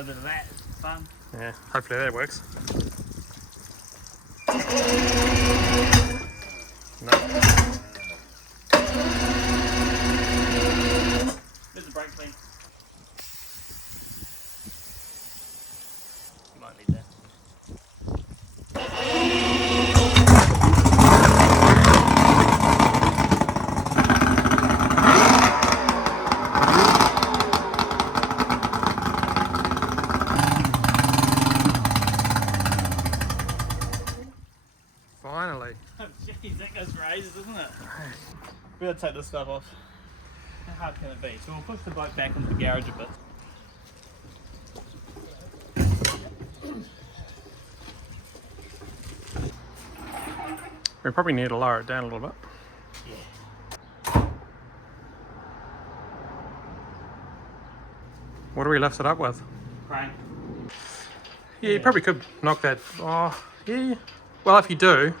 little bit of that. It's fun. Yeah, hopefully that works. No. There's the brake clean. You might need that. Finally. Oh, jeez, that goes for ages, isn't it? We gotta take this stuff off. How hard can it be? So we'll push the boat back into the garage a bit. We probably need to lower it down a little bit. Yeah. What do we lift it up with? Crane. Yeah, you probably could knock that. Oh, yeah. Well, if you do,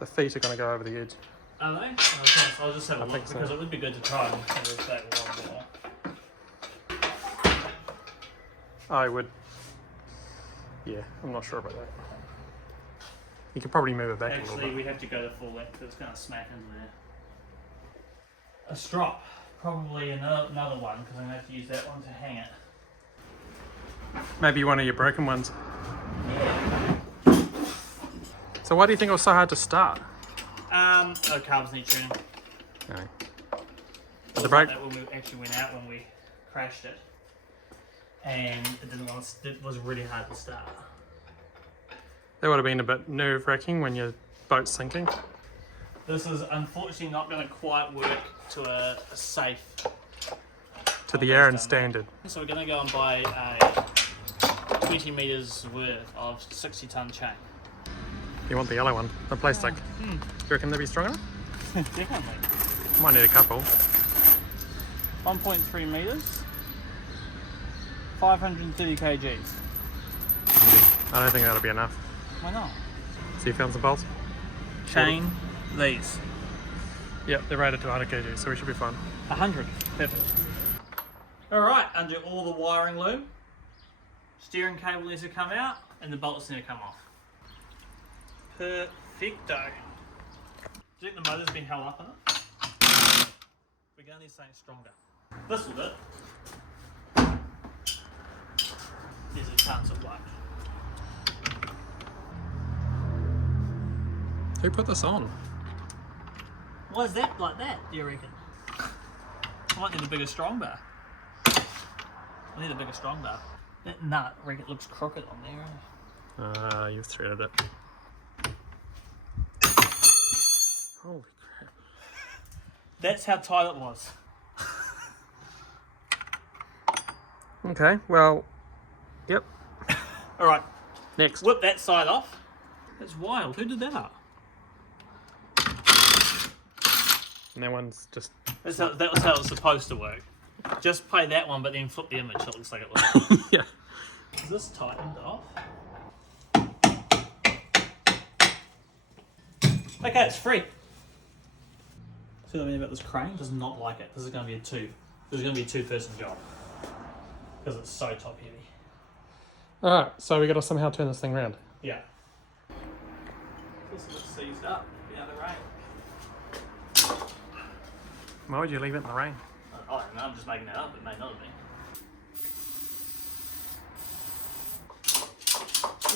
the feet are going to go over the edge. Are they? Okay, so I'll just have a look because it would be good to try and move that one more. I would. Yeah, I'm not sure about that. You could probably move it back a little Actually, bit. we have to go to full length because it's going to smack into there. A strop. Probably another one because I'm going to have to use that one to hang it. Maybe one of your broken ones. Yeah. So why do you think it was so hard to start? Oh, carbs need tuning. No. It The brake? Like that when we actually went out when we crashed it, and it didn't want to, it was really hard to start. That would have been a bit nerve-wracking when your boat's sinking. This is unfortunately not going to quite work to a safe. To the Aaron standard. So we're going to go and buy a 20 metres worth of 60-ton chain. You want the yellow one, the plastic. Do you reckon they'd be strong enough? Definitely. Might need a couple. 1.3 metres, 530 kgs. I don't think that'll be enough. Why not? So you found some bolts? Chain these. Yep, they're rated to 100 kg, so we should be fine. 100. Perfect. Alright, undo all the wiring loom. Steering cable needs to come out and the bolts need to come off. Perfecto. Do you think the motor's been held up in it? We're going to need something stronger. This will do. There's a chance of luck. Who put this on? Why is that like that, do you reckon? I might need a bigger strong bar. I need a bigger strong bar. That nut, I reckon it looks crooked on there. You've threaded it. Holy crap. That's how tight it was. Okay, well, yep. Alright, Next. whip that side off. That's wild, who did that? And that one's just... That was how it was supposed to work. Just play that one, but then flip the image so it looks like it was. yeah. Is this tightened off? Okay, it's free. See what I mean about this crane? Does not like it. This is going to be a two-person job because it's so top heavy. Alright, so we got to somehow turn this thing around. Yeah. This is seized up. Yeah, the rain. Why would you leave it in the rain? I don't know. I'm just making that up. It may not have been.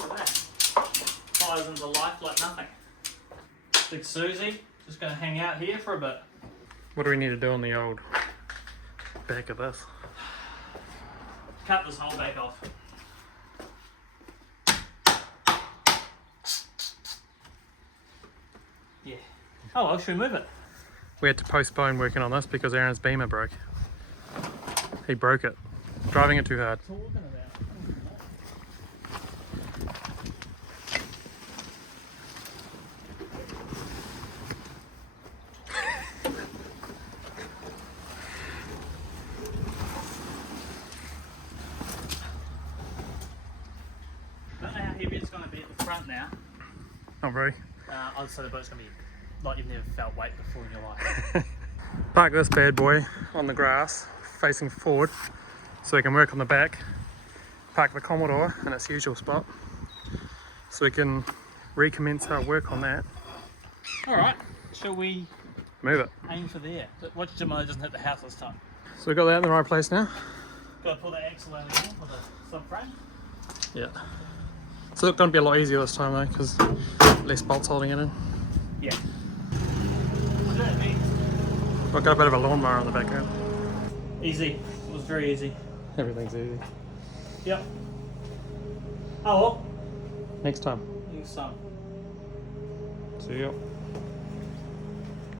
Look at that. Fires into life like nothing. Big Susie, just going to hang out here for a bit. What do we need to do on the old back of this? Cut this whole back off. Yeah. Oh well, should we move it? We had to postpone working on this because Aaron's beamer broke. He broke it. Driving it too hard. Talking about. Don't know how heavy it's going to be at the front now. Not very. I'd say the boat's going to be like you've never felt weight before in your life. Park this bad boy on the grass, facing forward, so we can work on the back. park the Commodore in its usual spot so we can recommence our work on that. Alright, shall we Move it. aim for there? But watch Jamo doesn't hit the house this time. So we got that in the right place now? Got to pull the axle out again with a subframe. Yeah. So it's going to be a lot easier this time though, because less bolts holding it in. Yeah. I've got a bit of a lawnmower on the background. Easy. It was very easy. Everything's easy. Yep. Oh well. Next time. Next time. See ya.